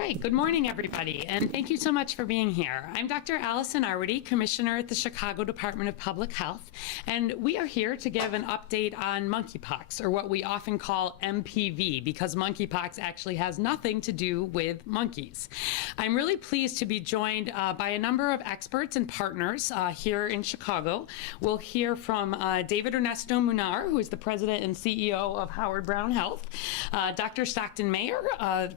right, good morning, everybody, and thank you so much for being here. I'm Dr. Allison Arwady, Commissioner at the Chicago Department of Public Health, and we are here to give an update on monkeypox, or what we often call MPV, because monkeypox actually has nothing to do with monkeys. I'm really pleased to be joined by a number of experts and partners here in Chicago. We'll hear from David Ernesto Munar, who is the President and CEO of Howard Brown Health, Dr. Stockton Mayer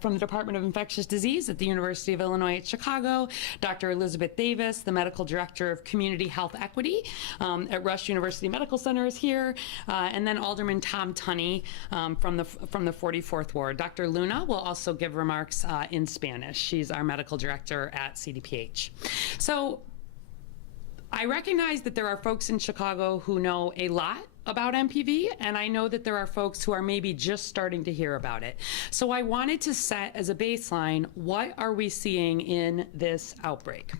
from the Department of Infectious Disease at the University of Illinois at Chicago, Dr. Elizabeth Davis, the Medical Director of Community Health Equity at Rush University Medical Center is here, and then Alderman Tom Tunney from the 44th Ward. Dr. Luna will also give remarks in Spanish. She's our Medical Director at CDPH. So I recognize that there are folks in Chicago who know a lot about MPV, and I know that there are folks who are maybe just starting to hear about it. So I wanted to set as a baseline, what are we seeing in this outbreak?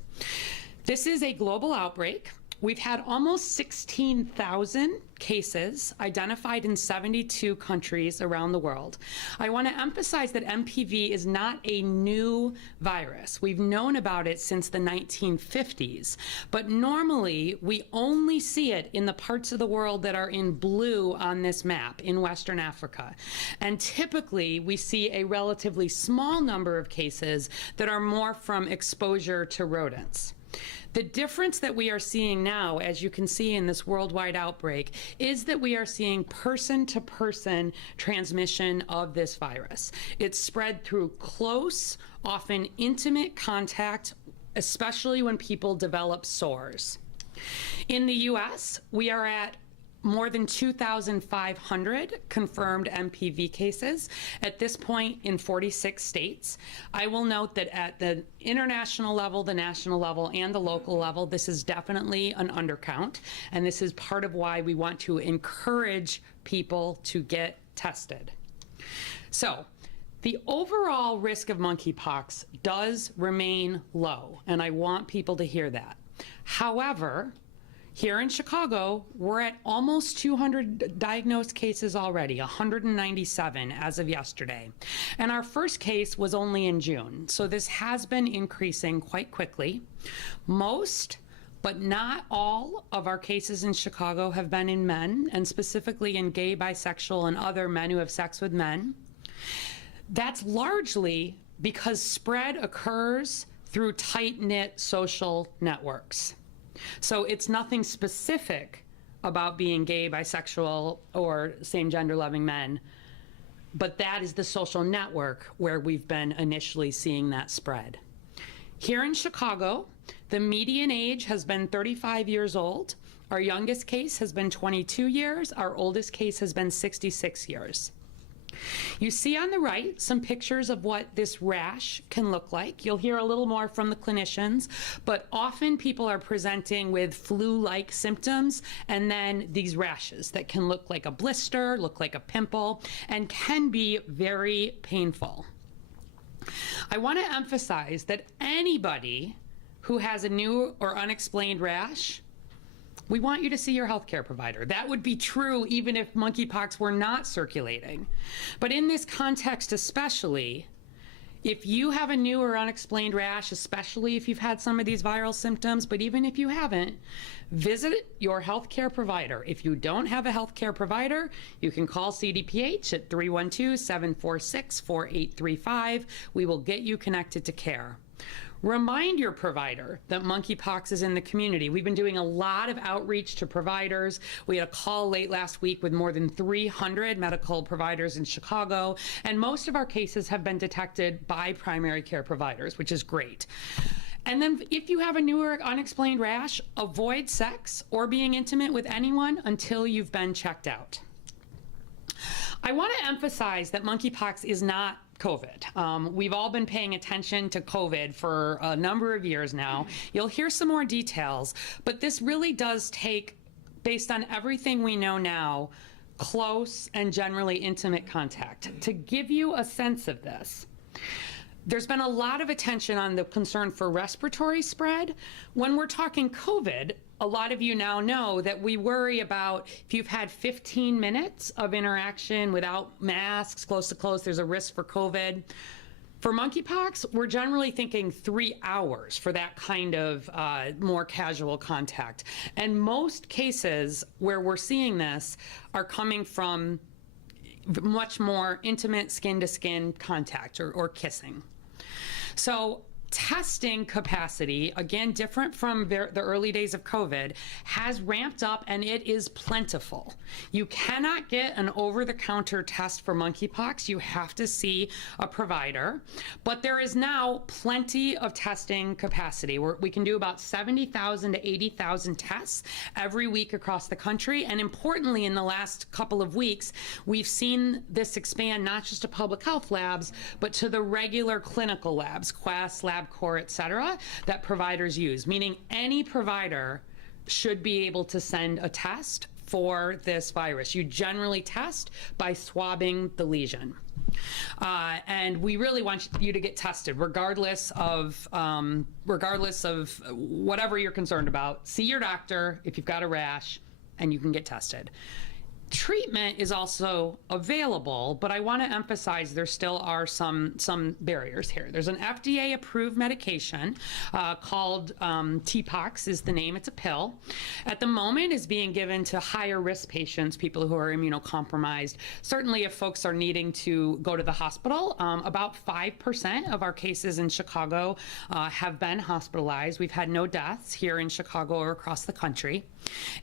This is a global outbreak. We've had almost 16,000 cases identified in 72 countries around the world. I want to emphasize that MPV is not a new virus. We've known about it since the 1950s, but normally we only see it in the parts of the world that are in blue on this map in Western Africa. And typically we see a relatively small number of cases that are more from exposure to rodents. The difference that we are seeing now, as you can see in this worldwide outbreak, is that we are seeing person-to-person transmission of this virus. It's spread through close, often intimate contact, especially when people develop sores. In the US, we are at more than 2,500 confirmed MPV cases at this point in 46 states. I will note that at the international level, the national level, and the local level, this is definitely an undercount, and this is part of why we want to encourage people to get tested. So, the overall risk of monkeypox does remain low, and I want people to hear that. However, here in Chicago, we're at almost 200 diagnosed cases already, 197 as of yesterday. And our first case was only in June, so this has been increasing quite quickly. Most, but not all, of our cases in Chicago have been in men, and specifically in gay, bisexual, and other men who have sex with men. That's largely because spread occurs through tight-knit social networks. So it's nothing specific about being gay, bisexual, or same-gender loving men, but that is the social network where we've been initially seeing that spread. Here in Chicago, the median age has been 35 years old. Our youngest case has been 22 years. Our oldest case has been 66 years. You see on the right some pictures of what this rash can look like. You'll hear a little more from the clinicians, but often people are presenting with flu-like symptoms and then these rashes that can look like a blister, look like a pimple, and can be very painful. I want to emphasize that anybody who has a new or unexplained rash, we want you to see your healthcare provider. That would be true even if monkeypox were not circulating. But in this context especially, if you have a new or unexplained rash, especially if you've had some of these viral symptoms, but even if you haven't, visit your healthcare provider. If you don't have a healthcare provider, you can call CDPH at 312-746-4835. We will get you connected to care. Remind your provider that monkeypox is in the community. We've been doing a lot of outreach to providers. We had a call late last week with more than 300 medical providers in Chicago, and most of our cases have been detected by primary care providers, which is great. And then if you have a new or unexplained rash, avoid sex or being intimate with anyone until you've been checked out. I want to emphasize that monkeypox is not COVID. We've all been paying attention to COVID for a number of years now. You'll hear some more details, but this really does take, based on everything we know now, close and generally intimate contact. To give you a sense of this, there's been a lot of attention on the concern for respiratory spread. When we're talking COVID, a lot of you now know that we worry about if you've had 15 minutes of interaction without masks, close to close, there's a risk for COVID. For monkeypox, we're generally thinking 3 hours for that kind of more casual contact. And most cases where we're seeing this are coming from much more intimate skin-to-skin contact or kissing. So testing capacity, again, different from the early days of COVID, has ramped up and it is plentiful. You cannot get an over-the-counter test for monkeypox. You have to see a provider. But there is now plenty of testing capacity. We can do about 70,000 to 80,000 tests every week across the country. And importantly, in the last couple of weeks, we've seen this expand not just to public health labs, but to the regular clinical labs, Quest, LabCorp, et cetera, that providers use, meaning any provider should be able to send a test for this virus. You generally test by swabbing the lesion. And we really want you to get tested regardless of whatever you're concerned about. See your doctor if you've got a rash, and you can get tested. Treatment is also available, but I want to emphasize there still are some barriers here. There's an FDA-approved medication called TPOXX is the name. It's a pill. At the moment, is being given to higher risk patients, people who are immunocompromised. Certainly, if folks are needing to go to the hospital, about 5% of our cases in Chicago have been hospitalized. We've had no deaths here in Chicago or across the country.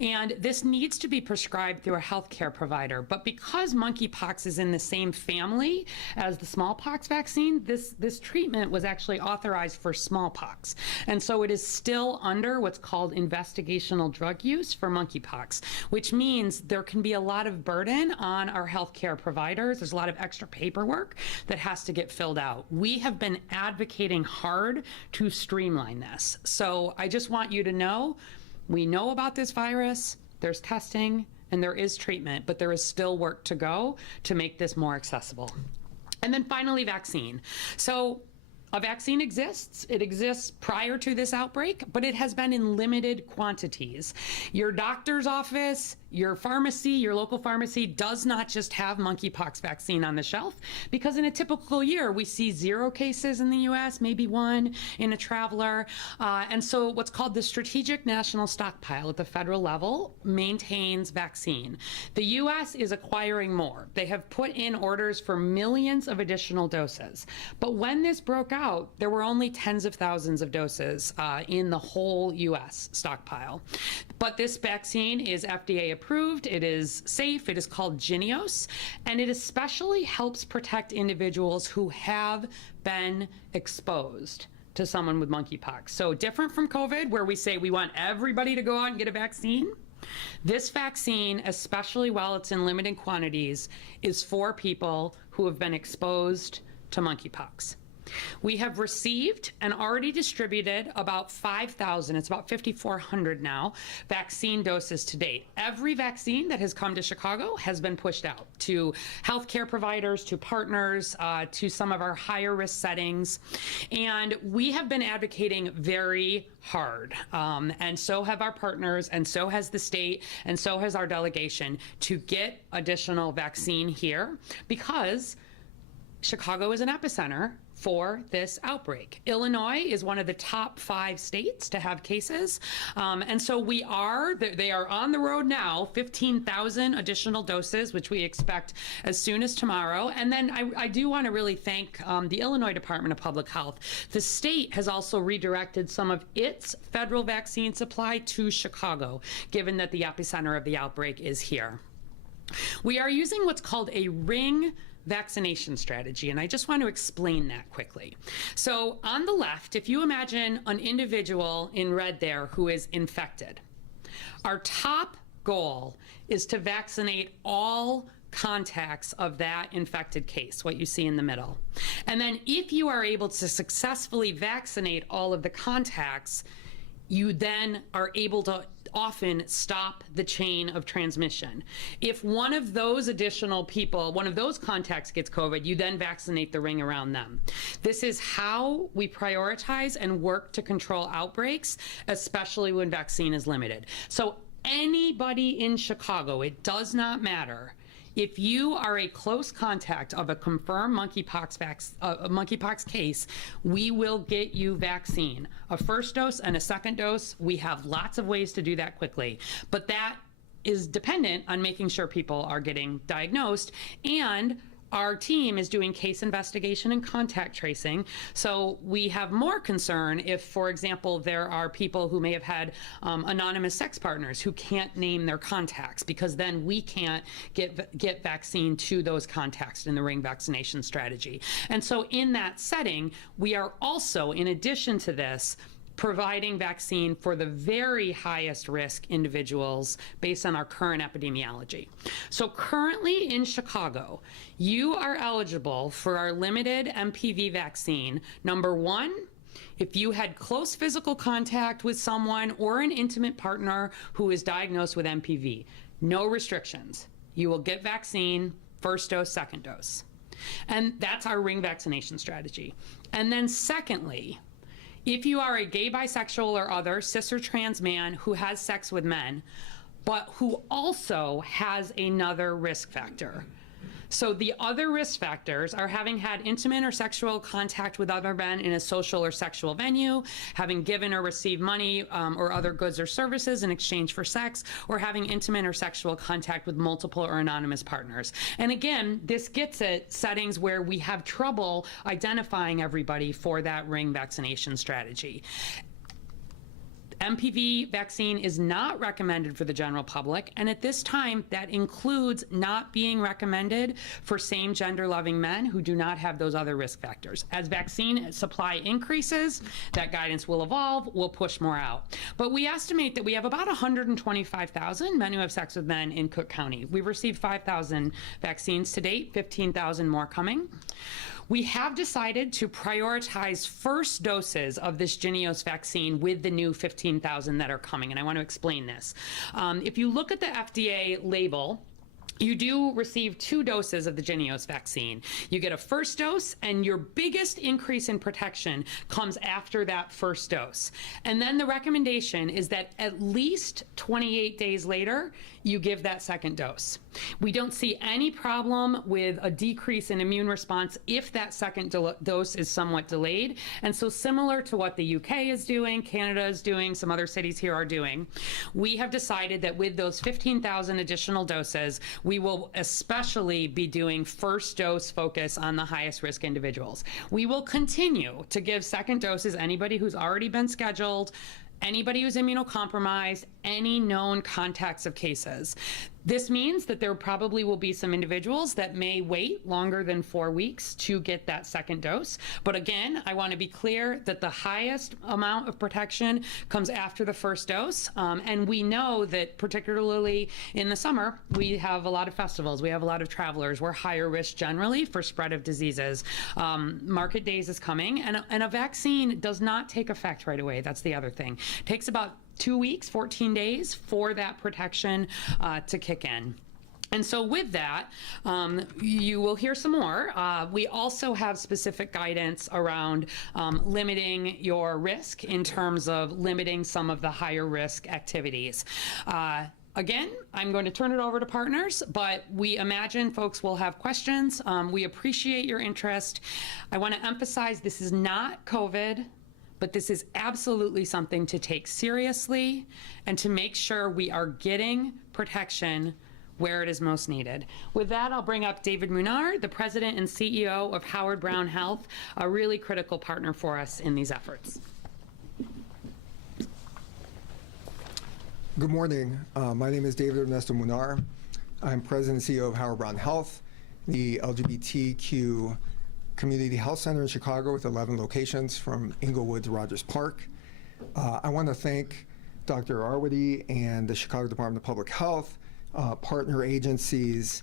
And this needs to be prescribed through a healthcare provider. But because monkeypox is in the same family as the smallpox vaccine, this treatment was actually authorized for smallpox. And so it is still under what's called investigational drug use for monkeypox, which means there can be a lot of burden on our healthcare providers. There's a lot of extra paperwork that has to get filled out. We have been advocating hard to streamline this. So I just want you to know, we know about this virus, there's testing, and there is treatment, but there is still work to go to make this more accessible. And then finally, vaccine. So a vaccine exists. It exists prior to this outbreak, but it has been in limited quantities. Your doctor's office, your pharmacy, your local pharmacy does not just have monkeypox vaccine on the shelf, because in a typical year, we see 0 cases in the US, maybe 1 in a traveler. And so what's called the Strategic National Stockpile at the federal level maintains vaccine. The US is acquiring more. They have put in orders for millions of additional doses. But when this broke out, there were only tens of thousands of doses in the whole US stockpile. But this vaccine is FDA approved, it is safe, it is called Jynneos, and it especially helps protect individuals who have been exposed to someone with monkeypox. So different from COVID, where we say we want everybody to go out and get a vaccine. This vaccine, especially while it's in limited quantities, is for people who have been exposed to monkeypox. We have received and already distributed about 5,000, it's about 5,400 now, vaccine doses to date. Every vaccine that has come to Chicago has been pushed out to healthcare providers, to partners, to some of our higher risk settings. And we have been advocating very hard, and so have our partners, and so has the state, and so has our delegation, to get additional vaccine here, because Chicago is an epicenter for this outbreak. Illinois is one of the top 5 states to have cases. And so they are on the road now, 15,000 additional doses, which we expect as soon as tomorrow. And then I do want to really thank the Illinois Department of Public Health. The state has also redirected some of its federal vaccine supply to Chicago, given that the epicenter of the outbreak is here. We are using what's called a ring vaccination strategy, and I just want to explain that quickly. So on the left, if you imagine an individual in red there who is infected, our top goal is to vaccinate all contacts of that infected case, what you see in the middle. And then if you are able to successfully vaccinate all of the contacts, you then are able to often stop the chain of transmission. If one of those additional people, one of those contacts gets COVID, you then vaccinate the ring around them. This is how we prioritize and work to control outbreaks, especially when vaccine is limited. So anybody in Chicago, it does not matter if you are a close contact of a confirmed monkeypox case, we will get you vaccine. A first dose and a second dose, we have lots of ways to do that quickly. But that is dependent on making sure people are getting diagnosed, and our team is doing case investigation and contact tracing. So we have more concern if, for example, there are people who may have had anonymous sex partners who can't name their contacts, because then we can't get vaccine to those contacts in the ring vaccination strategy. And so in that setting, we are also, in addition to this, providing vaccine for the very highest risk individuals based on our current epidemiology. So currently in Chicago, you are eligible for our limited Mpv vaccine. Number one, if you had close physical contact with someone or an intimate partner who is diagnosed with Mpv. No restrictions. You will get vaccine, first dose, second dose. And that's our ring vaccination strategy. And then secondly, if you are a gay, bisexual, or other cis or trans man who has sex with men, but who also has another risk factor. So the other risk factors are having had intimate or sexual contact with other men in a social or sexual venue, having given or received money or other goods or services in exchange for sex, or having intimate or sexual contact with multiple or anonymous partners. And again, this gets at settings where we have trouble identifying everybody for that ring vaccination strategy. Mpv vaccine is not recommended for the general public, and at this time, that includes not being recommended for same gender-loving men who do not have those other risk factors. As vaccine supply increases, that guidance will evolve, we'll push more out. But we estimate that we have about 125,000 men who have sex with men in Cook County. We've received 5,000 vaccines to date, 15,000 more coming. We have decided to prioritize first doses of this Jynneos vaccine with the new 15,000 that are coming, and I want to explain this. If you look at the FDA label, you do receive 2 doses of the Jynneos vaccine. You get a first dose, and your biggest increase in protection comes after that first dose. And then the recommendation is that at least 28 days later, you give that second dose. We don't see any problem with a decrease in immune response if that second dose is somewhat delayed. And so similar to what the UK is doing, Canada is doing, some other cities here are doing, we have decided that with those 15,000 additional doses, we will especially be doing first dose focus on the highest risk individuals. We will continue to give second doses anybody who's already been scheduled, anybody who's immunocompromised, any known contacts of cases. This means that there probably will be some individuals that may wait longer than 4 weeks to get that second dose. But again, I want to be clear that the highest amount of protection comes after the first dose. And we know that particularly in the summer, we have a lot of festivals, we have a lot of travelers, we're higher risk generally for spread of diseases. Market days is coming, and a vaccine does not take effect right away. That's the other thing. It takes about 2 weeks, 14 days for that protection to kick in. And so with that, you will hear some more. We also have specific guidance around limiting your risk in terms of limiting some of the higher risk activities. Again, I'm going to turn it over to partners, but we imagine folks will have questions. We appreciate your interest. I want to emphasize this is not COVID, but this is absolutely something to take seriously and to make sure we are getting protection where it is most needed. With that, I'll bring up David Munar, the President and CEO of Howard Brown Health, a really critical partner for us in these efforts. Good morning. My name is David Ernesto Munar. I'm President and CEO of Howard Brown Health, the LGBTQ Community Health Center in Chicago with 11 locations from Inglewood to Rogers Park. I want to thank Dr. Arwady and the Chicago Department of Public Health, partner agencies,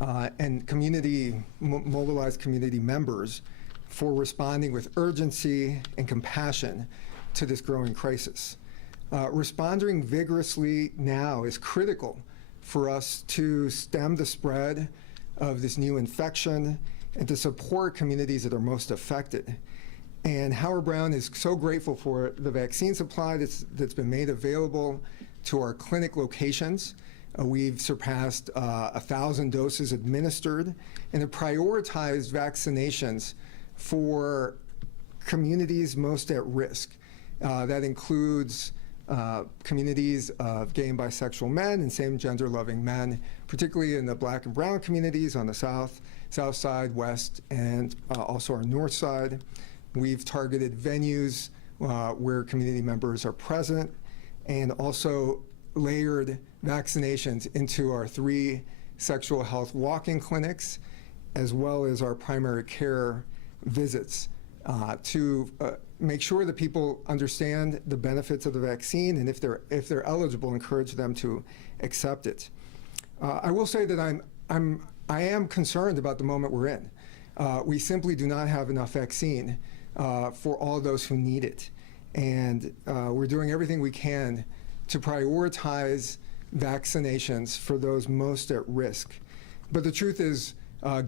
and mobilized community members for responding with urgency and compassion to this growing crisis. Responding vigorously now is critical for us to stem the spread of this new infection and to support communities that are most affected. And Howard Brown is so grateful for the vaccine supply that's been made available to our clinic locations. We've surpassed 1,000 doses administered and have prioritized vaccinations for communities most at risk. That includes communities of gay and bisexual men and same-gender loving men, particularly in the Black and brown communities on the south side, west, and also our north side. We've targeted venues where community members are present, and also layered vaccinations into our 3 sexual health walk-in clinics, as well as our primary care visits to make sure that people understand the benefits of the vaccine, and if they're eligible, encourage them to accept it. I will say that I am concerned about the moment we're in. We simply do not have enough vaccine for all those who need it, and we're doing everything we can to prioritize vaccinations for those most at risk. But the truth is,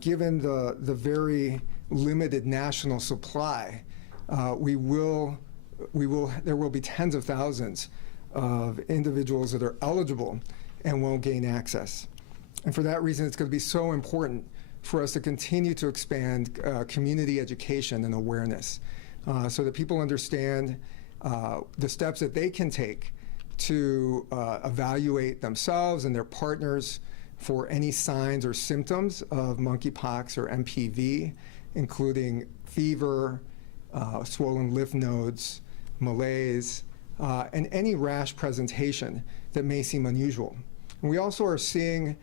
given the very limited national supply, there will be tens of thousands of individuals that are eligible and won't gain access. And for that reason, it's going to be so important for us to continue to expand community education and awareness so that people understand the steps that they can take to evaluate themselves and their partners for any signs or symptoms of monkeypox or MPV, including fever, swollen lymph nodes, malaise, and any rash presentation that may seem unusual. And we also are seeing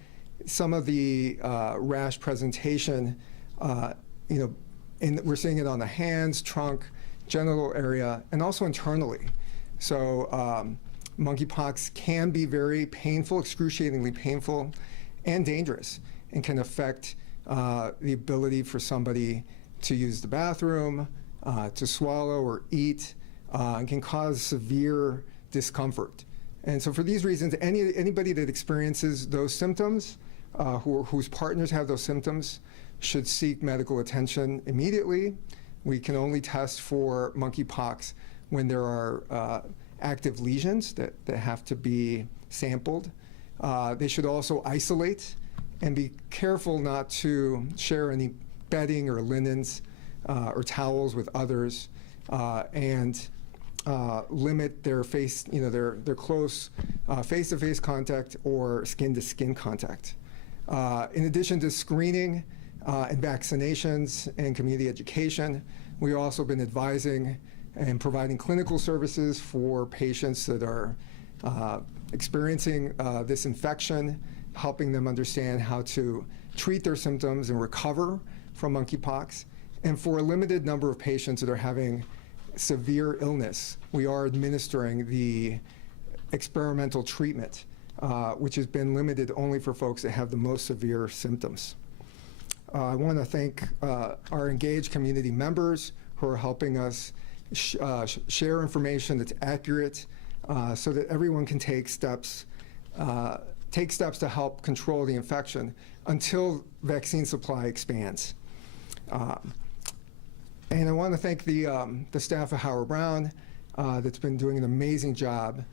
some of the rash presentation, we're seeing it on the hands, trunk, genital area, and also internally. So monkeypox can be very painful, excruciatingly painful, and dangerous, and can affect the ability for somebody to use the bathroom, to swallow or eat, and can cause severe discomfort. And so for these reasons, anybody that experiences those symptoms, whose partners have those symptoms, should seek medical attention immediately. We can only test for monkeypox when there are active lesions that have to be sampled. They should also isolate and be careful not to share any bedding or linens or towels with others, and limit their their close face-to-face contact or skin-to-skin contact. In addition to screening and vaccinations and community education, we've also been advising and providing clinical services for patients that are experiencing this infection, helping them understand how to treat their symptoms and recover from monkeypox. And for a limited number of patients that are having severe illness, we are administering the experimental treatment, which has been limited only for folks that have the most severe symptoms. I want to thank our engaged community members who are helping us share information that's accurate so that everyone can take steps to help control the infection until vaccine supply expands. And I want to thank the staff of Howard Brown that's been doing an amazing job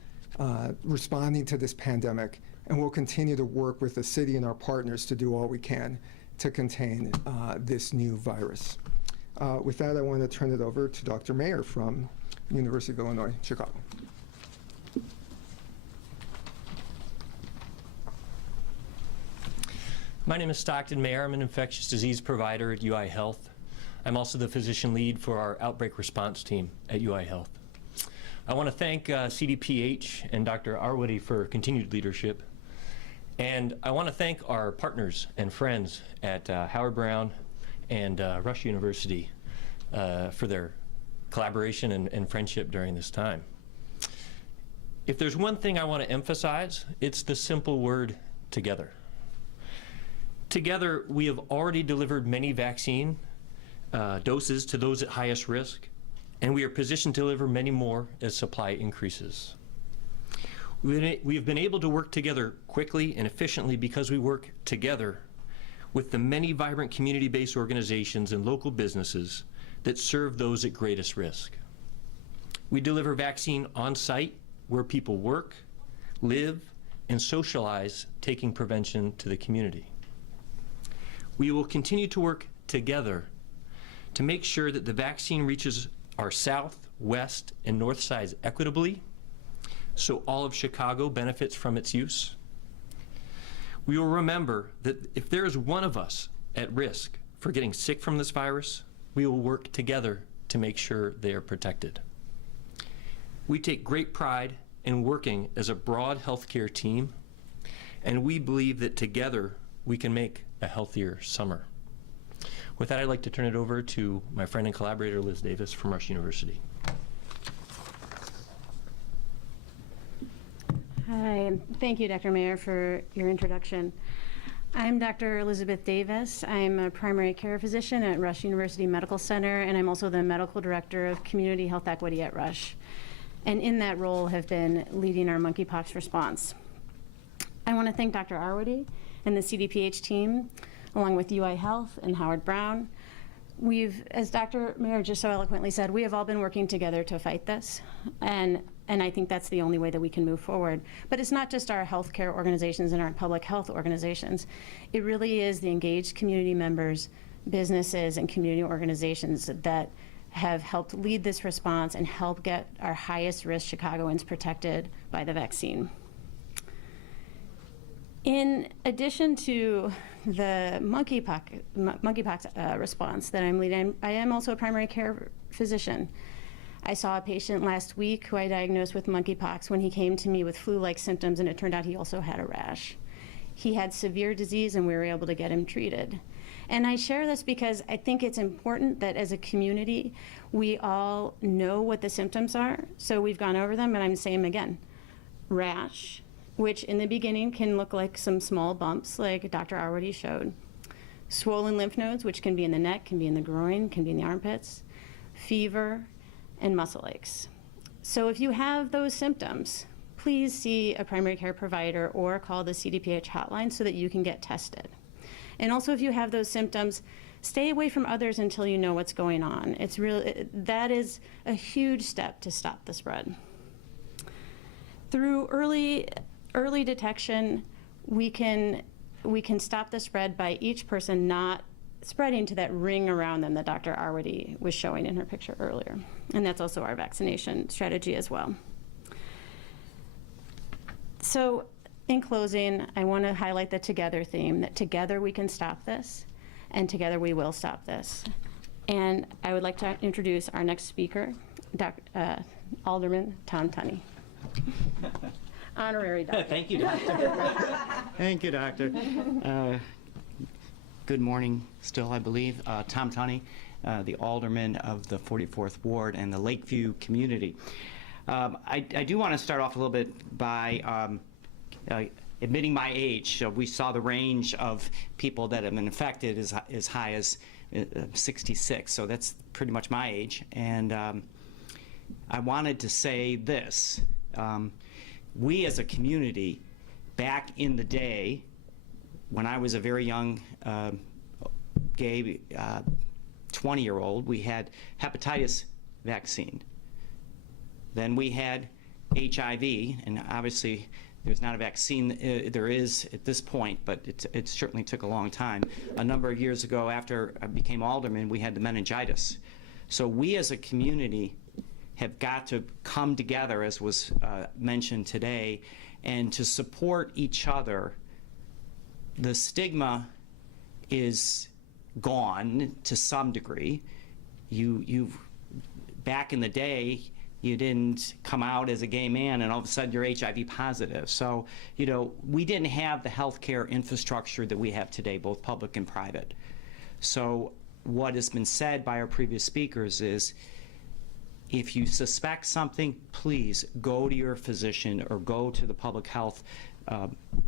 responding to this pandemic, and we'll continue to work with the city and our partners to do all we can to contain this new virus. With that, I want to turn it over to Dr. Mayer from University of Illinois, Chicago. My name is Stockton Mayer. I'm an infectious disease provider at UI Health. I'm also the physician lead for our outbreak response team at UI Health. I want to thank CDPH and Dr. Arwady for continued leadership. And I want to thank our partners and friends at Howard Brown and Rush University for their collaboration and friendship during this time. If there's one thing I want to emphasize, it's the simple word, together. Together, we have already delivered many vaccine doses to those at highest risk, and we are positioned to deliver many more as supply increases. We have been able to work together quickly and efficiently because we work together with the many vibrant community-based organizations and local businesses that serve those at greatest risk. We deliver vaccine on site where people work, live, and socialize taking prevention to the community. We will continue to work together to make sure that the vaccine reaches our south, west, and north sides equitably, so all of Chicago benefits from its use. We will remember that if there is one of us at risk for getting sick from this virus, we will work together to make sure they are protected. We take great pride in working as a broad healthcare team, and we believe that together we can make a healthier summer. With that, I'd like to turn it over to my friend and collaborator, Liz Davis from Rush University. Hi, thank you, Dr. Mayer, for your introduction. I'm Dr. Elizabeth Davis. I'm a primary care physician at Rush University Medical Center, and I'm also the medical director of community health equity at Rush. And in that role have been leading our monkeypox response. I want to thank Dr. Arwady and the CDPH team, along with UI Health and Howard Brown. We've, as Dr. Mayer just so eloquently said, we have all been working together to fight this. And I think that's the only way that we can move forward. But it's not just our healthcare organizations and our public health organizations. It really is the engaged community members, businesses, and community organizations that have helped lead this response and help get our highest risk Chicagoans protected by the vaccine. In addition to the monkeypox response that I'm leading, I am also a primary care physician. I saw a patient last week who I diagnosed with monkeypox when he came to me with flu-like symptoms, and it turned out he also had a rash. He had severe disease, and we were able to get him treated. And I share this because I think it's important that as a community, we all know what the symptoms are. So we've gone over them, and I'm saying them again. Rash, which in the beginning can look like some small bumps like Dr. Arwady showed. Swollen lymph nodes, which can be in the neck, can be in the groin, can be in the armpits. Fever, and muscle aches. So if you have those symptoms, please see a primary care provider or call the CDPH hotline so that you can get tested. And also if you have those symptoms, stay away from others until you know what's going on. It's really, that is a huge step to stop the spread. Through early detection, we can stop the spread by each person not spreading to that ring around them that Dr. Arwady was showing in her picture earlier. And that's also our vaccination strategy as well. So in closing, I want to highlight the together theme, that together we can stop this, and together we will stop this. And I would like to introduce our next speaker, Alderman Tom Tunney. Honorary doctor. Thank you, Doctor. Thank you, Doctor. Good morning still, I believe. Tom Tunney, the alderman of the 44th Ward and the Lakeview community. I do want to start off a little bit by admitting my age. We saw the range of people that have been infected as high as 66, so that's pretty much my age. And I wanted to say this. We as a community, back in the day, when I was a very young gay 20-year-old, we had hepatitis vaccine. Then we had HIV, and obviously there's not a vaccine, there is at this point, but it certainly took a long time. A number of years ago, after I became alderman, we had the meningitis. So we as a community have got to come together, as was mentioned today, and to support each other. The stigma is gone to some degree. Back in the day, you didn't come out as a gay man and all of a sudden you're HIV positive. So, we didn't have the healthcare infrastructure that we have today, both public and private. So what has been said by our previous speakers is, if you suspect something, please go to your physician or go to the public health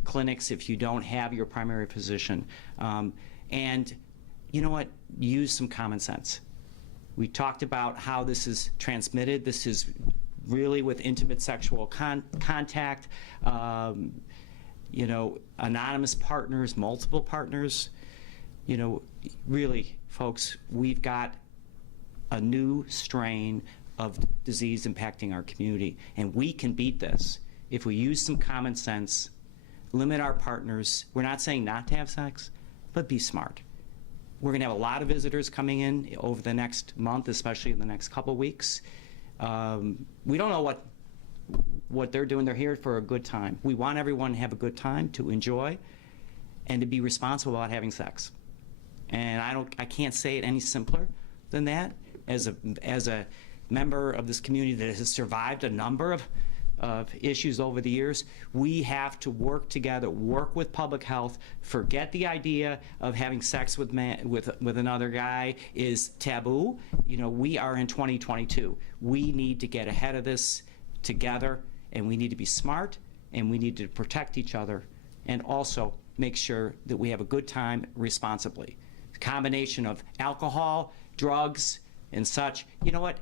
clinics if you don't have your primary physician. And you know what? Use some common sense. We talked about how this is transmitted. This is really with intimate sexual contact, anonymous partners, multiple partners. Really, folks, we've got a new strain of disease impacting our community, and we can beat this if we use some common sense limit our partners. We're not saying not to have sex, but be smart. We're going to have a lot of visitors coming in over the next month, especially in the next couple weeks. We don't know what they're doing. They're here for a good time. We want everyone to have a good time, to enjoy, and to be responsible about having sex. And I can't say it any simpler than that. As a member of this community that has survived a number of issues over the years, we have to work together, work with public health, forget the idea of having sex with another guy is taboo. You know, we are in 2022. We need to get ahead of this together, and we need to be smart, and we need to protect each other, and also make sure that we have a good time responsibly. The combination of alcohol, drugs, and such, you know what?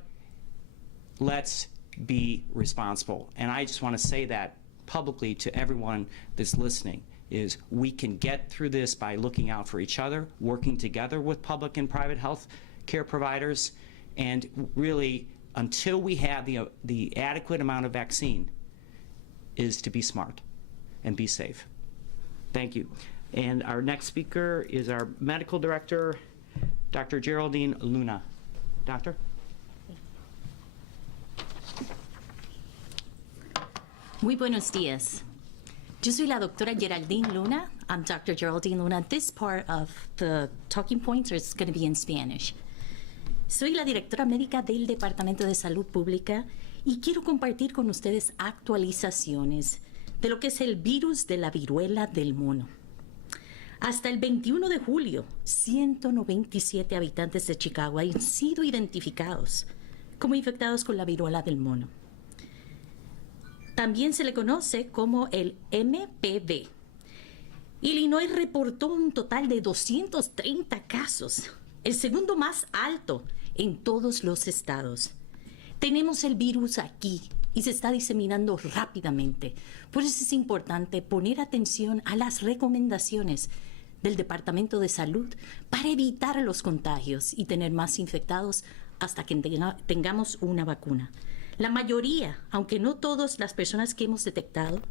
Let's be responsible. And I just want to say that publicly to everyone that's listening, is we can get through this by looking out for each other, working together with public and private health care providers, and really, until we have the adequate amount of vaccine, is to be smart and be safe. Thank you. And our next speaker is our medical director, Dr. Geraldine Luna. Doctor? Muy buenos días. Yo soy la doctora Geraldine Luna. I'm Dr. Geraldine Luna. This part of the talking points is going to be in Spanish. Soy la directora médica del Departamento de Salud Pública y quiero compartir con ustedes actualizaciones de lo que es el virus de la viruela del mono. Hasta el 21 de julio, 197 habitantes de Chicago han sido identificados como infectados con la viruela del mono. También se le conoce como el Mpv. Illinois reportó un total de 230 casos, el segundo más alto en todos los estados. Tenemos el virus aquí y se está diseminando rápidamente. Por eso es importante poner atención a las recomendaciones del Departamento de Salud para evitar los contagios y tener más infectados hasta que tengamos una vacuna. La mayoría, aunque no todas las personas que hemos detectado,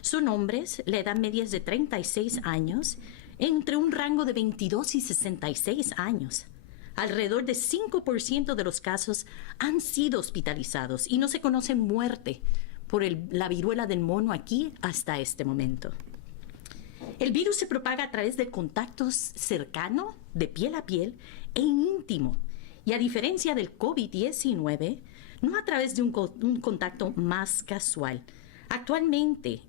son hombres, la edad media es de 36 años, entre un rango de 22 y 66 años. Alrededor de 5% de los casos han sido hospitalizados y no se conoce muerte por la viruela del mono aquí hasta este momento. El virus se propaga a través de contactos cercanos, de piel a piel e íntimo. Y a diferencia del COVID-19, no a través de un contacto más casual. Actualmente,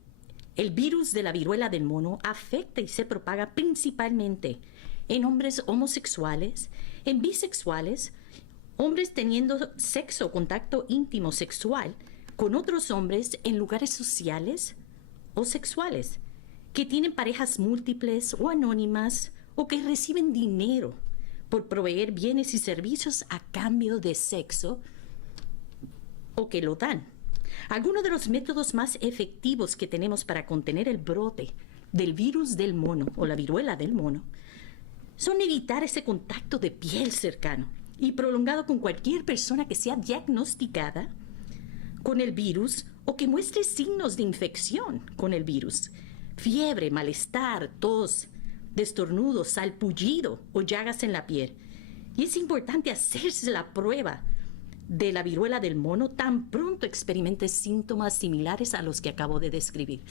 el virus de la viruela del mono afecta y se propaga principalmente en hombres homosexuales, en bisexuales, hombres teniendo sexo o contacto íntimo sexual con otros hombres en lugares sociales o sexuales, que tienen parejas múltiples o anónimas o que reciben dinero por proveer bienes y servicios a cambio de sexo o que lo dan. Algunos de los métodos más efectivos que tenemos para contener el brote del virus del mono o la viruela del mono son evitar ese contacto de piel cercano y prolongado con cualquier persona que sea diagnosticada con el virus o que muestre signos de infección con el virus. Fiebre, malestar, tos, destornudo, salpullido o llagas en la piel. Y es importante hacerse la prueba de la viruela del mono tan pronto experimente síntomas similares a los que acabo de describir.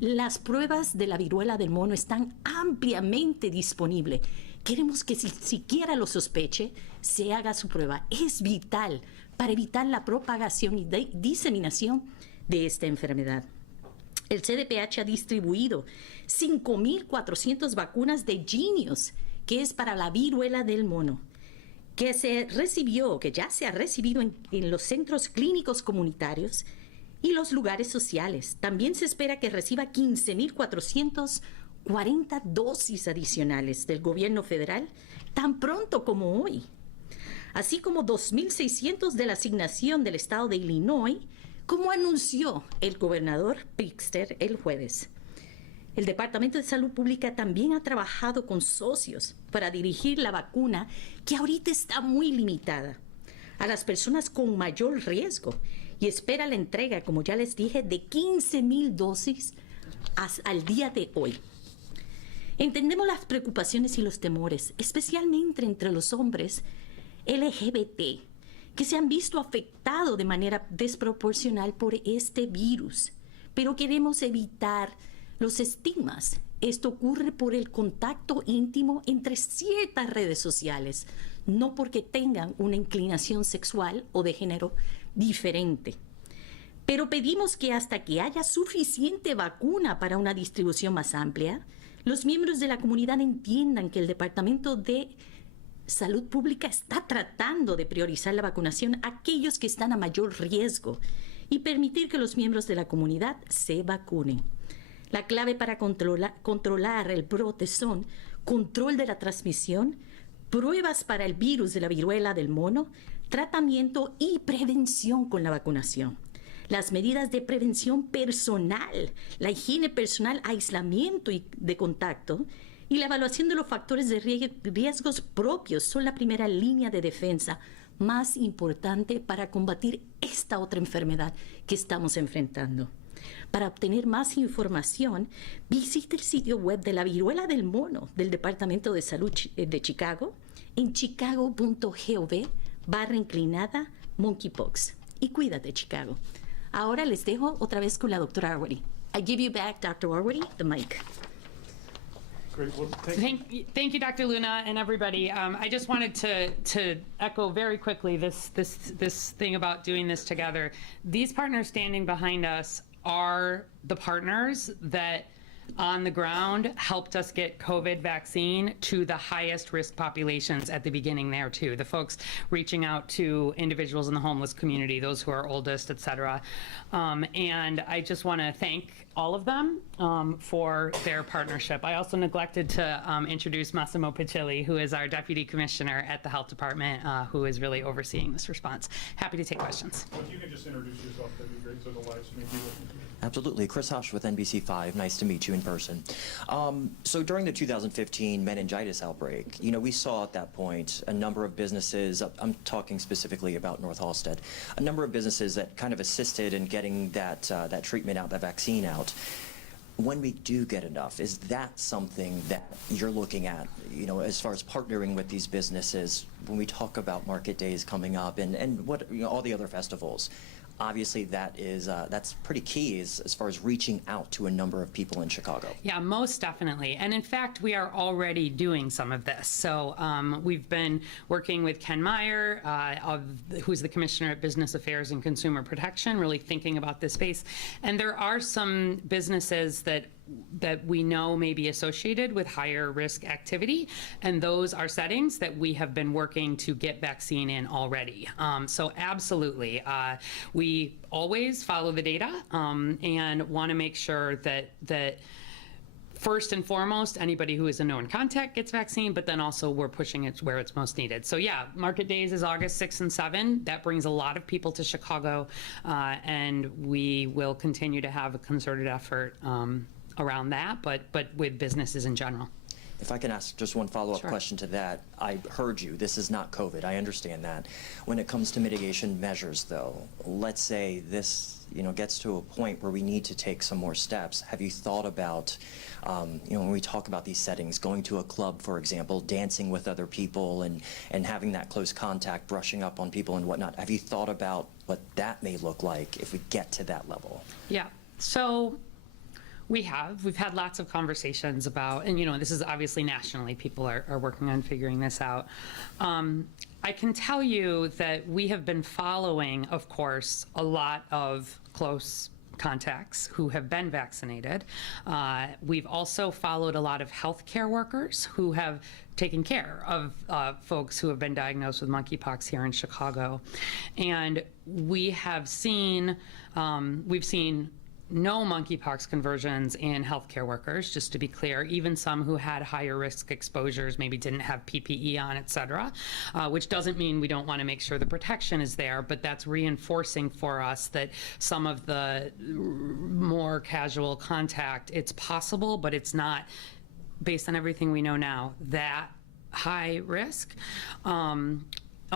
Las pruebas de la viruela del mono están ampliamente disponibles. Queremos que si siquiera lo sospeche, se haga su prueba. Es vital para evitar la propagación y diseminación de esta enfermedad. El CDPH ha distribuido 5.400 vacunas de Genius, que es para la viruela del mono, que ya se ha recibido en los centros clínicos comunitarios y los lugares sociales. También se espera que reciba 15.440 dosis adicionales del gobierno federal tan pronto como hoy, así como 2.600 de la asignación del estado de Illinois, como anunció el gobernador Pritzker el jueves. El Departamento de Salud Pública también ha trabajado con socios para dirigir la vacuna, que ahorita está muy limitada, a las personas con mayor riesgo y espera la entrega, como ya les dije, de 15.000 dosis al día de hoy. Entendemos las preocupaciones y los temores, especialmente entre los hombres LGBT, que se han visto afectados de manera desproporcional por este virus, pero queremos evitar los estigmas. Esto ocurre por el contacto íntimo entre ciertas redes sociales, no porque tengan una inclinación sexual o de género diferente. Pero pedimos que hasta que haya suficiente vacuna para una distribución más amplia, los miembros de la comunidad entiendan que el Departamento de Salud Pública está tratando de priorizar la vacunación a aquellos que están a mayor riesgo y permitir que los miembros de la comunidad se vacunen. La clave para controlar el brote son control de la transmisión, pruebas para el virus de la viruela del mono, tratamiento y prevención con la vacunación. Las medidas de prevención personal, la higiene personal, aislamiento de contacto y la evaluación de los factores de riesgos propios son la primera línea de defensa más importante para combatir esta otra enfermedad que estamos enfrentando. Para obtener más información, visite el sitio web de la viruela del mono del Departamento de Salud de Chicago en chicago.gov/monkeypox. Y cuídate, Chicago. Ahora les dejo otra vez con la doctora Arwady. I give you back, Dr. Arwady, the mic. Great. Well, Thank you, Dr. Luna, and everybody. I just wanted to echo very quickly this thing about doing this together. These partners standing behind us are the partners that on the ground helped us get COVID vaccine to the highest risk populations at the beginning there too. The folks reaching out to individuals in the homeless community, those who are oldest, et cetera. And I just want to thank all of them for their partnership. I also neglected to introduce Massimo Picilli, who is our Deputy Commissioner at the Health Department, who is really overseeing this response. Happy to take questions. if you could just introduce yourself, that'd be great, so the live stream people can see. Absolutely. Chris Hush with NBC5. Nice to meet you in person. So during the 2015 meningitis outbreak, we saw at that point a number of businesses, I'm talking specifically about North Halstead, a number of businesses that kind of assisted in getting that treatment out, that vaccine out. When we do get enough, is that something that you're looking at, as far as partnering with these businesses when we talk about market days coming up and what, all the other festivals? Obviously, that's pretty key as far as reaching out to a number of people in Chicago. Yeah, most definitely. And in fact, we are already doing some of this. So we've been working with Ken Meyer, who's the Commissioner at Business Affairs and Consumer Protection, really thinking about this space. And there are some businesses that we know may be associated with higher risk activity, and those are settings that we have been working to get vaccine in already. So absolutely, we always follow the data and want to make sure that first and foremost, anybody who is a known contact gets vaccine, but then also we're pushing it where it's most needed. So yeah, market days is August 6 and 7. That brings a lot of people to Chicago, and we will continue to have a concerted effort around that, but with businesses in general. If I can ask just one follow-up Sure. question to that. I heard you. This is not COVID. I understand that. When it comes to mitigation measures, though, let's say this gets to a point where we need to take some more steps. Have you thought about, when we talk about these settings, going to a club, for example, dancing with other people and having that close contact, brushing up on people and whatnot? Have you thought about what that may look like if we get to that level? Yeah. So we've had lots of conversations about, and this is obviously nationally, people are working on figuring this out. I can tell you that we have been following, of course, a lot of close contacts who have been vaccinated. We've also followed a lot of healthcare workers who have taken care of folks who have been diagnosed with monkeypox here in Chicago. And we have seen, we've seen no monkeypox conversions in healthcare workers, just to be clear, even some who had higher risk exposures, maybe didn't have PPE on, et cetera, which doesn't mean we don't want to make sure the protection is there, but that's reinforcing for us that some of the more casual contact, it's possible, but it's not, based on everything we know now, that high risk.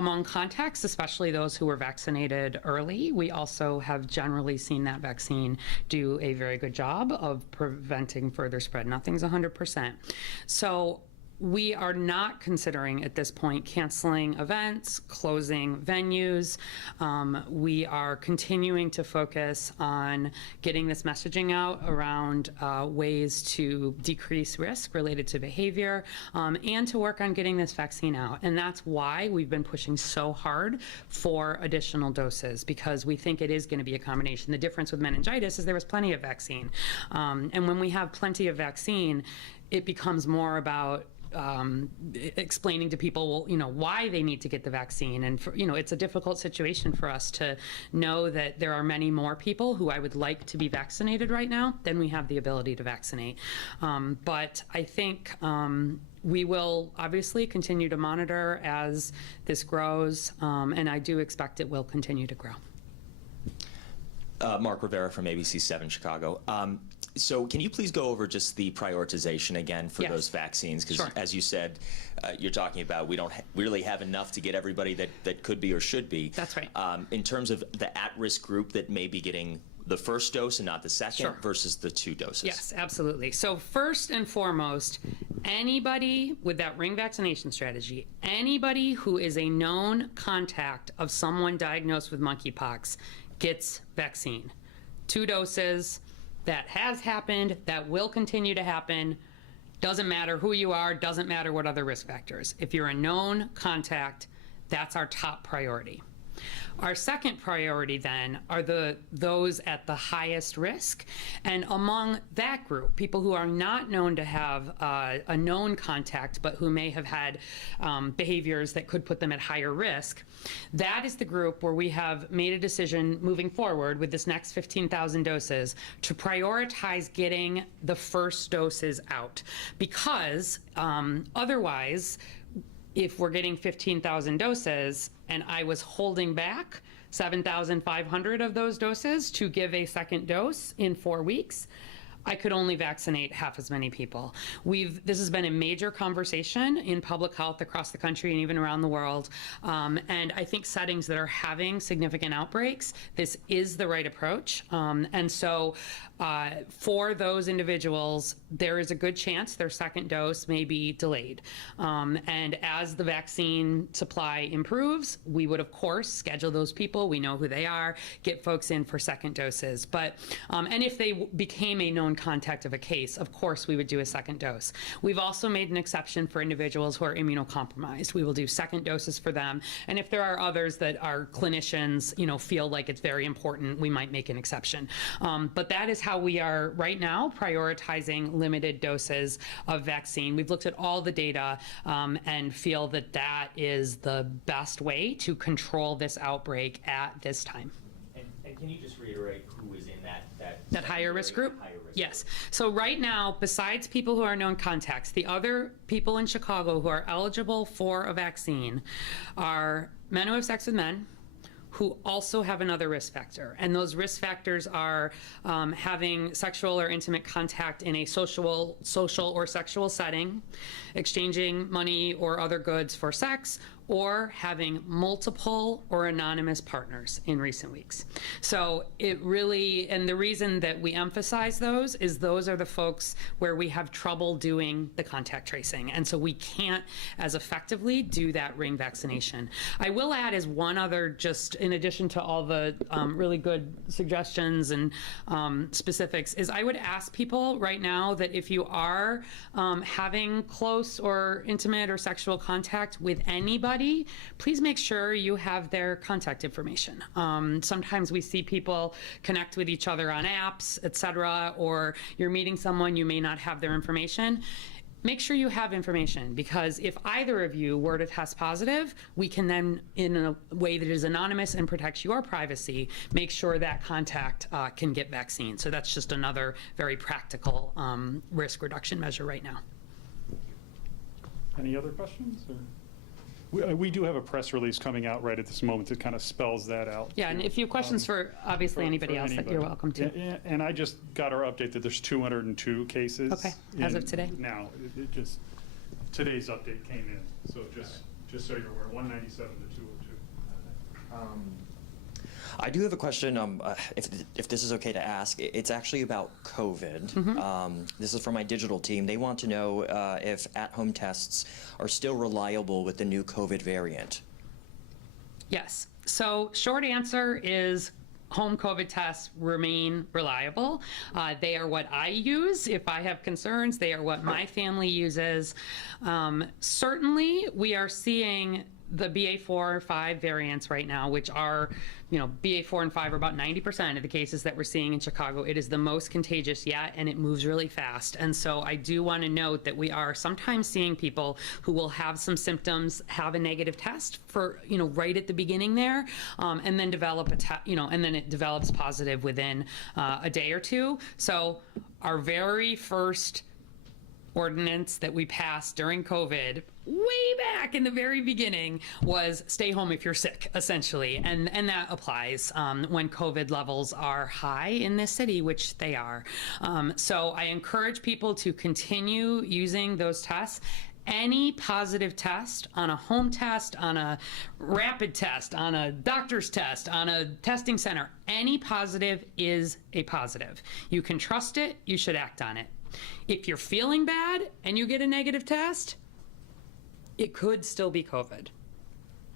among contacts, especially those who were vaccinated early, we also have generally seen that vaccine do a very good job of preventing further spread. Nothing's 100%. So we are not considering at this point canceling events, closing venues. We are continuing to focus on getting this messaging out around ways to decrease risk related to behavior, and to work on getting this vaccine out. And that's why we've been pushing so hard for additional doses, because we think it is going to be a combination. The difference with meningitis is there was plenty of vaccine. And when we have plenty of vaccine, it becomes more about explaining to people, why they need to get the vaccine. And, it's a difficult situation for us to know that there are many more people who I would like to be vaccinated right now than we have the ability to vaccinate. But I think we will obviously continue to monitor as this grows, and I do expect it will continue to grow. Mark Rivera from ABC7 Chicago. So can you please go over just the prioritization again for Yes. those vaccines? Because Sure. as you said, you're talking about we don't really have enough to get everybody that could be or should be. That's right. In terms of the at-risk group that may be getting the first dose and not the second Sure. versus the 2 doses. Yes, absolutely. So first and foremost, anybody with that ring vaccination strategy, anybody who is a known contact of someone diagnosed with monkeypox gets vaccine. 2 doses. That has happened, that will continue to happen. Doesn't matter who you are, doesn't matter what other risk factors. If you're a known contact, that's our top priority. Our second priority then are those at the highest risk. And among that group, people who are not known to have a known contact, but who may have had behaviors that could put them at higher risk, that is the group where we have made a decision moving forward with this next 15,000 doses to prioritize getting the first doses out. Because otherwise, if we're getting 15,000 doses and I was holding back 7,500 of those doses to give a second dose in 4 weeks, I could only vaccinate half as many people. This has been a major conversation in public health across the country and even around the world. And I think settings that are having significant outbreaks, this is the right approach. And so for those individuals, there is a good chance their second dose may be delayed. And as the vaccine supply improves, we would, of course, schedule those people. We know who they are, get folks in for second doses. But, and if they became a known contact of a case, of course, we would do a second dose. We've also made an exception for individuals who are immunocompromised. We will do second doses for them. And if there are others that our clinicians, feel like it's very important, we might make an exception. But that is how we are right now prioritizing limited doses of vaccine. We've looked at all the data and feel that that is the best way to control this outbreak at this time. And can you just reiterate who is in that higher risk group? Higher risk Yes. So right now, besides people who are known contacts, the other people in Chicago who are eligible for a vaccine are men who have sex with men, who also have another risk factor. And those risk factors are having sexual or intimate contact in a social or sexual setting, exchanging money or other goods for sex, or having multiple or anonymous partners in recent weeks. So it really, and the reason that we emphasize those is those are the folks where we have trouble doing the contact tracing. And so we can't as effectively do that ring vaccination. I will add as one other, just in addition to all the really good suggestions and specifics, is I would ask people right now that if you are having close or intimate or sexual contact with anybody, please make sure you have their contact information. Sometimes we see people connect with each other on apps, etc., or you're meeting someone, you may not have their information. Make sure you have information, because if either of you were to test positive, we can then, in a way that is anonymous and protects your privacy, make sure that contact can get vaccine. So that's just another very practical risk reduction measure right now. Any other questions? Or? We do have a press release coming out right at this moment that kind of spells that out. Yeah, and if you have questions for obviously anybody else, that you're welcome to. And I just got our update that there's 202 cases. Okay, as of today? Now, it just, today's update came in, so just so you're aware, 197 to 202. I do have a question, if this is okay to ask. It's actually about COVID. This is from my digital team. They want to know if at-home tests are still reliable with the new COVID variant. Yes. So short answer is home COVID tests remain reliable. They are what I use if I have concerns. They are what my family uses. Certainly, we are seeing the BA4 or 5 variants right now, which are, BA4 and 5 are about 90% of the cases that we're seeing in Chicago. It is the most contagious yet, and it moves really fast. And so I do want to note that we are sometimes seeing people who will have some symptoms, have a negative test for, right at the beginning there, and then develop and then it develops positive within a day or two. So our very first ordinance that we passed during COVID way back in the very beginning was stay home if you're sick, essentially. And that applies when COVID levels are high in this city, which they are. So I encourage people to continue using those tests. Any positive test, on a home test, on a rapid test, on a doctor's test, on a testing center, any positive is a positive. You can trust it, you should act on it. If you're feeling bad and you get a negative test, it could still be COVID.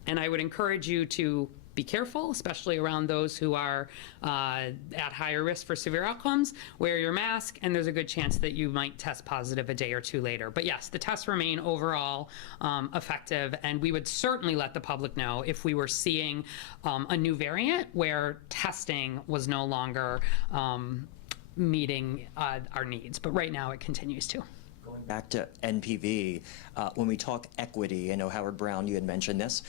And I would encourage you to be careful, especially around those who are at higher risk for severe outcomes. Wear your mask, and there's a good chance that you might test positive a day or two later. But yes, the tests remain overall effective, and we would certainly let the public know if we were seeing a new variant where testing was no longer meeting our needs. But right now it continues to. Going back to NPV, when we talk equity, I know Howard Brown, you had mentioned this.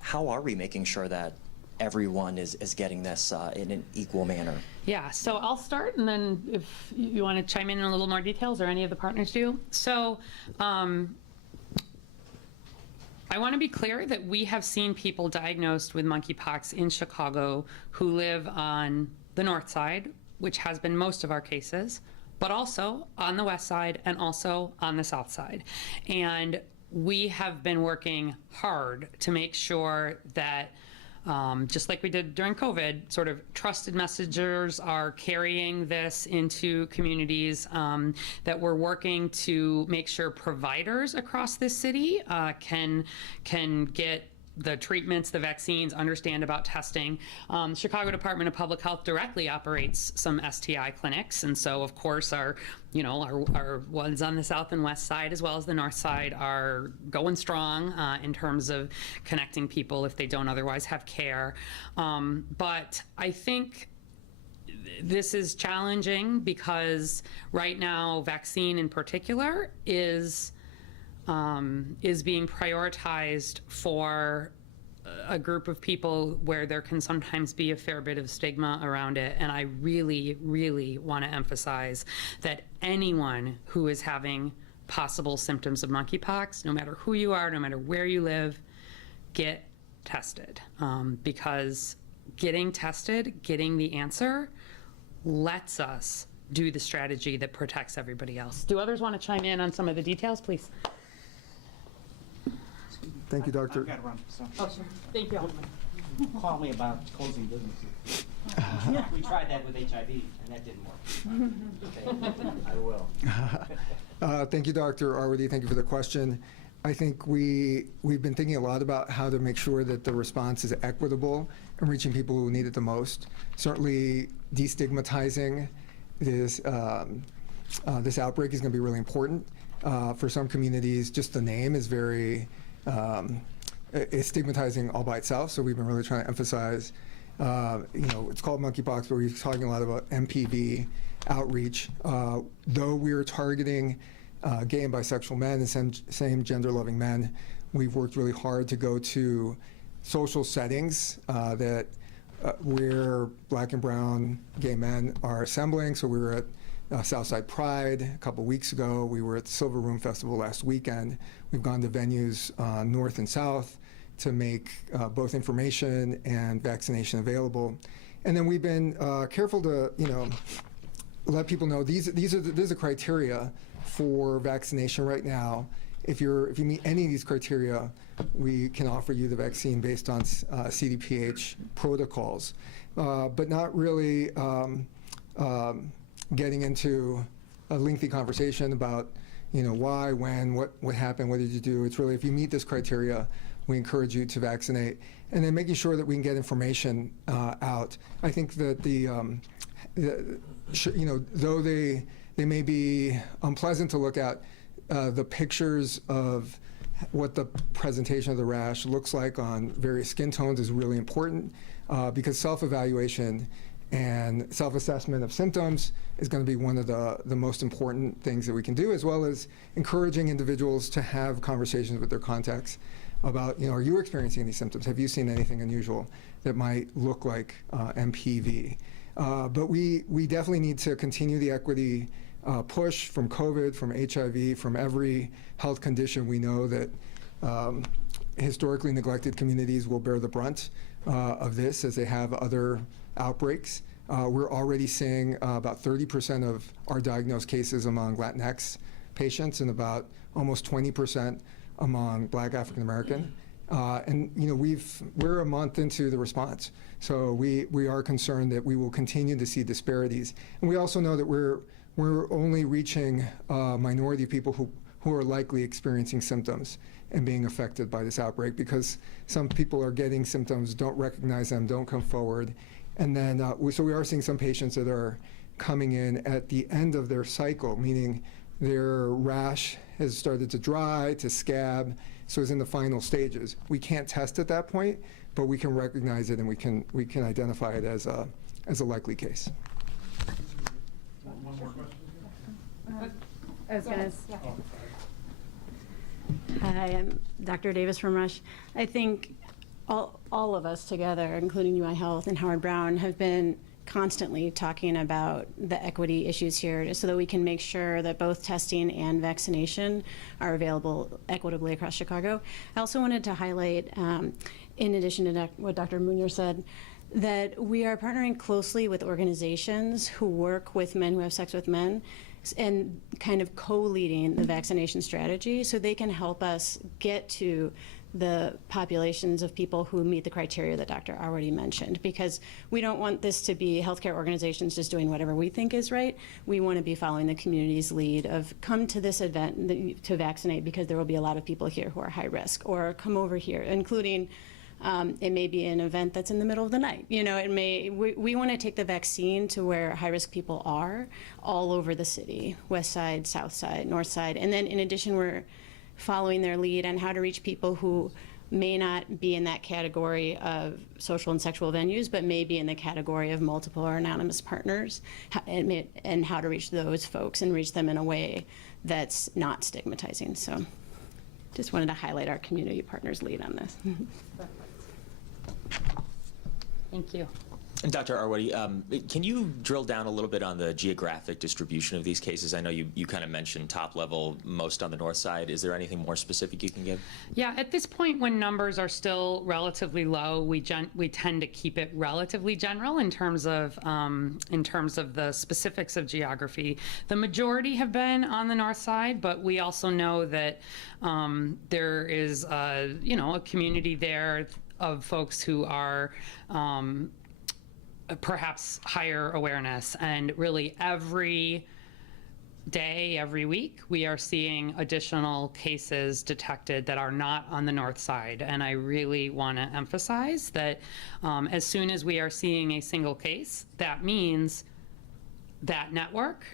How are we making sure that everyone is getting this in an equal manner? Yeah, so I'll start, and then if you want to chime in a little more details, or any of the partners do. So I want to be clear that we have seen people diagnosed with monkeypox in Chicago who live on the north side, which has been most of our cases, but also on the west side and also on the south side. And we have been working hard to make sure that, just like we did during COVID, sort of trusted messengers are carrying this into communities, that we're working to make sure providers across this city can get the treatments, the vaccines, understand about testing. Chicago Department of Public Health directly operates some STI clinics, and so of course our ones on the south and west side as well as the north side are going strong in terms of connecting people if they don't otherwise have care. But I think this is challenging because right now vaccine in particular is being prioritized for a group of people where there can sometimes be a fair bit of stigma around it. And I really, really want to emphasize that anyone who is having possible symptoms of monkeypox, no matter who you are, no matter where you live, get tested. Because getting tested, getting the answer, lets us do the strategy that protects everybody else. Do others want to chime in on some of the details, please? Thank you, Doctor. I've got to run, so. Oh, sure. Thank you, Alderman. Call me about closing businesses. We tried that with HIV, and that didn't work. I will. Thank you, Dr. Arwady. Thank you for the question. I think we've been thinking a lot about how to make sure that the response is equitable and reaching people who need it the most. Certainly, destigmatizing this outbreak is going to be really important. For some communities, just the name is very it's stigmatizing all by itself. So we've been really trying to emphasize, it's called monkeypox, but we're talking a lot about MPV outreach. Though we're targeting gay and bisexual men and same gender-loving men, we've worked really hard to go to social settings that where Black and brown gay men are assembling. So we were at Southside Pride a couple weeks ago. We were at the Silver Room Festival last weekend. We've gone to venues north and south to make both information and vaccination available. And then we've been careful to, let people know these are the criteria for vaccination right now. if you meet any of these criteria, we can offer you the vaccine based on CDPH protocols, but not really getting into a lengthy conversation about, why, when, what happened, what did you do. It's really, if you meet this criteria, we encourage you to vaccinate, and then making sure that we can get information out. I think that though they may be unpleasant to look at, the pictures of what the presentation of the rash looks like on various skin tones is really important, because self-evaluation and self-assessment of symptoms is going to be one of the most important things that we can do, as well as encouraging individuals to have conversations with their contacts about, are you experiencing these symptoms? Have you seen anything unusual that might look like MPV? But we definitely need to continue the equity push from COVID, from HIV, from every health condition. We know that historically neglected communities will bear the brunt of this, as they have other outbreaks. We're already seeing about 30% of our diagnosed cases among Latinx patients, and about almost 20% among Black African American. And we're a month into the response, so we are concerned that we will continue to see disparities. And we also know that we're only reaching a minority of people who are likely experiencing symptoms and being affected by this outbreak, because some people are getting symptoms, don't recognize them, don't come forward. And then, so we are seeing some patients that are coming in at the end of their cycle, meaning their rash has started to dry, to scab, so it's in the final stages. We can't test at that point, but we can recognize it, and we can identify it as a likely case. One more question? I was gonna Hi, I'm Dr. Davis from Rush. I think all of us together, including UI Health and Howard Brown, have been constantly talking about the equity issues here, so that we can make sure that both testing and vaccination are available equitably across Chicago. I also wanted to highlight, in addition to what Dr. Munoz said, that we are partnering closely with organizations who work with men who have sex with men, and kind of co-leading the vaccination strategy, so they can help us get to the populations of people who meet the criteria that Dr. already mentioned, because we don't want this to be healthcare organizations just doing whatever we think is right. We want to be following the community's lead of, come to this event to vaccinate because there will be a lot of people here who are high risk, or come over here, including it may be an event that's in the middle of the night. We want to take the vaccine to where high-risk people are all over the city, west side, south side, north side. And then in addition, we're following their lead on how to reach people who may not be in that category of social and sexual venues, but may be in the category of multiple or anonymous partners, and how to reach those folks and reach them in a way that's not stigmatizing. So just wanted to highlight our community partners' lead on this. Thank you. And Dr. Arwady, can you drill down a little bit on the geographic distribution of these cases? I know you kind of mentioned top level, most on the north side. Is there anything more specific you can give? Yeah, at this point, when numbers are still relatively low, we tend to keep it relatively general in terms of the specifics of geography. The majority have been on the north side, but we also know that there is a community there of folks who are perhaps higher awareness, and really every day, every week, we are seeing additional cases detected that are not on the north side. And I really want to emphasize that as soon as we are seeing a single case, that means that network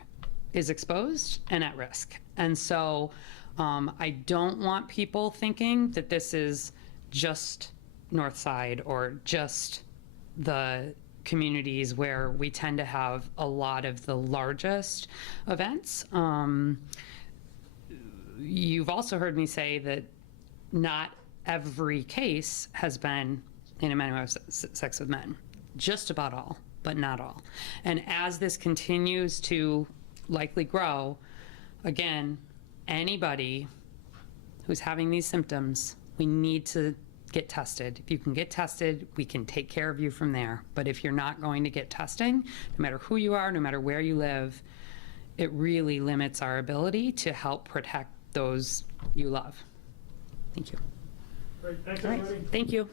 is exposed and at risk. And so I don't want people thinking that this is just north side or just the communities where we tend to have a lot of the largest events. You've also heard me say that not every case has been in a man who has sex with men. Just about all, but not all. And as this continues to likely grow, again, anybody who's having these symptoms, we need to get tested. If you can get tested, we can take care of you from there. But if you're not going to get testing, no matter who you are, no matter where you live, it really limits our ability to help protect those you love. Thank you. Great, thanks, All right, everybody. thank you.